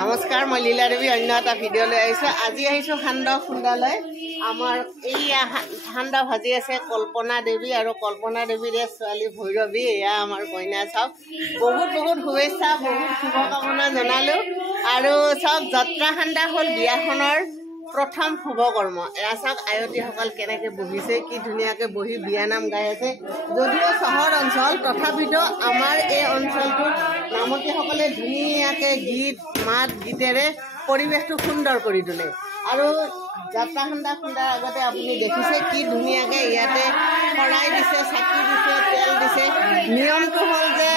নমস্কাৰ, মই লীলা দেৱী অন্য এটা ভিডিঅ'লৈ আহিছোঁ। আজি আহিছোঁ সান্দহ খুন্দালৈ। আমাৰ এই সান্দহ ভাজি আছে কল্পনা দেৱী আৰু কল্পনা দেৱীৰে ছোৱালী ভৈৰৱী। এয়া আমাৰ কইনা। চাওক, বহুত বহুত শুভেচ্ছা, বহুত শুভকামনা জনালোঁ। আৰু চাওক, যাত্ৰা সান্দহ হ'ল বিয়াখনৰ প্ৰথম শুভকৰ্ম। এয়া চাওক, আয়তীসকল কেনেকৈ বহিছে, কি ধুনীয়াকৈ বহি বিয়ানাম গাই আছে। যদিও চহৰ অঞ্চল, তথাপিতো আমাৰ এই অঞ্চলটোত নামতীসকলে ধুনীয়াকৈ গীত মাত গীতেৰে পৰিৱেশটো সুন্দৰ কৰি তোলে। আৰু যাত্ৰা সান্দহ খুন্দাৰ আগতে আপুনি দেখিছে কি ধুনীয়াকৈ ইয়াতে শৰাই দিছে, চাকি দিছে, তেল দিছে। নিয়মটো হ'ল যে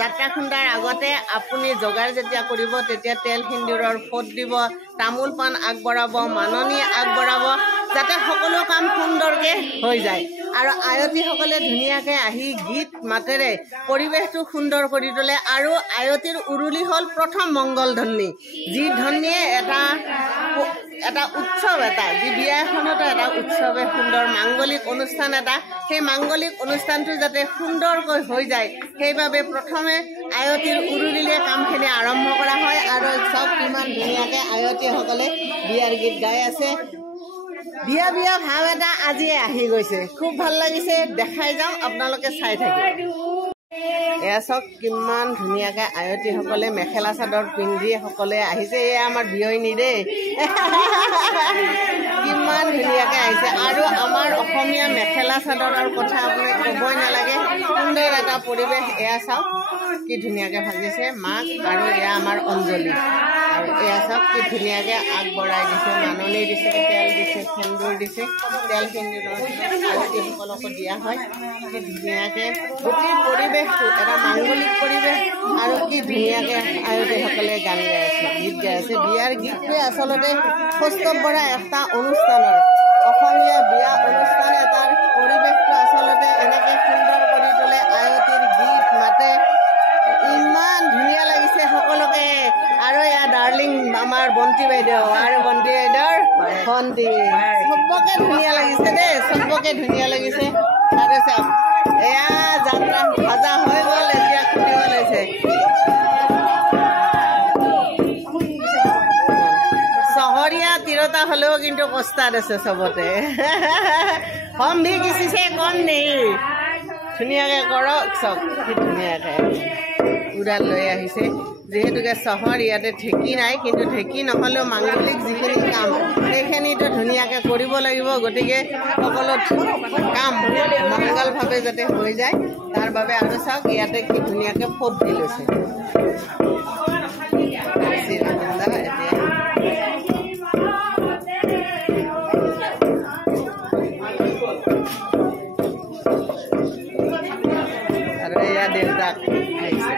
যাত্ৰা খুন্দাৰ আগতে আপুনি যোগাৰ যেতিয়া কৰিব তেতিয়া তেল সিন্দুৰৰ ফোট দিব, তামোল পাণ আগবঢ়াব, মাননি আগবঢ়াব, যাতে সকলো কাম সুন্দৰকৈ হৈ যায়। আৰু আয়তীসকলে ধুনীয়াকৈ আহি গীত মাতেৰে পৰিৱেশটো সুন্দৰ কৰি তোলে। আৰু আয়তীৰ উৰুলি হ'ল প্ৰথম মংগল ধ্বনি, যি ধ্বনিয়ে এটা উৎসৱ, যি বিয়া এখনতো এটা উৎসৱে সুন্দৰ মাংগলিক অনুষ্ঠান এটা, সেই মাংগলিক অনুষ্ঠানটো যাতে সুন্দৰকৈ হৈ যায় সেইবাবে প্ৰথমে আয়তীৰ উৰুলিলে কামখিনি আৰম্ভ কৰা হয়। আৰু চব কিমান ধুনীয়াকৈ আয়তীসকলে বিয়াৰ গীত গাই আছে। বিয়া ভাৱ এটা আজিয়ে আহি গৈছে, খুব ভাল লাগিছে। দেখাই যাওঁ, আপোনালোকে চাই থাকিব। এয়া চাওক কিমান ধুনীয়াকৈ আয়তীসকলে মেখেলা চাদৰ পিন্ধি সকলে আহিছে। এয়া আমাৰ বিয়নী দেই, কিমান ধুনীয়াকৈ আহিছে। আৰু আমাৰ অসমীয়া মেখেলা চাদৰৰ কথা আপোনাক ক'বই নালাগে, সুন্দৰ এটা পৰিৱেশ। এয়া চাওক কি ধুনীয়াকৈ ভাজিছে মাক, আৰু এয়া আমাৰ অঞ্জলি। আৰু এয়া চাওক কি ধুনীয়াকৈ আগবঢ়াই দিছে, মাননি দিছে, তেল দিছে, সেন্দুৰ দিছে। তেল সেন্দুৰৰ আয়তীসকলকো দিয়া হয়। কি ধুনীয়াকৈ গোটেই পৰিৱেশটো এটা মাংগলিক পৰিৱেশ। আৰু কি ধুনীয়াকৈ আয়তীসকলে গান গাই আছে, গীত গাই আছে। বিয়াৰ গীতটোৱে আচলতে কৌস্তৱ বৰা এটা অনুষ্ঠানৰ, অসমীয়া বিয়া অনুষ্ঠান এটাৰ পৰিৱেশটো আচলতে এনেকৈ সুন্দৰ কৰি তোলে। আয়তীৰ গীত মাতে, ইমান ধুনীয়া লাগিছে সকলোকে। আৰু এয়া ডাৰ্লিং আমাৰ বন্তি বাইদেউ, আৰু বন্তি বাইদেউৰ ভণ্টি, চবকে ধুনীয়া লাগিছে দেই, চবকে ধুনীয়া লাগিছে। আৰু চাওক এয়া যাত্ৰা ভাজা হৈ গ'ল, এতিয়া খুন্দিব লৈছে। চহৰীয়া তিৰোতা হ'লেও কিন্তু কষ্টাত আছে চবতে। হম ভি কিছি সে কম নেই, ধুনীয়াকৈ কৰক। চব কি ধুনীয়াকৈ উৰাল লৈ আহিছে। যিহেতুকে চহৰ, ইয়াতে ঢেঁকী নাই, কিন্তু ঢেঁকী নহ'লেও মাংগলিক যিখিনি কাম সেইখিনিতো ধুনীয়াকৈ কৰিব লাগিব। গতিকে সকলো কাম মংগলভাৱে যাতে হৈ যায় তাৰ বাবে। আৰু চাওক ইয়াতে কি ধুনীয়াকৈ ফোট দি লৈছে। আৰু এয়া দেউতাক আহিছে।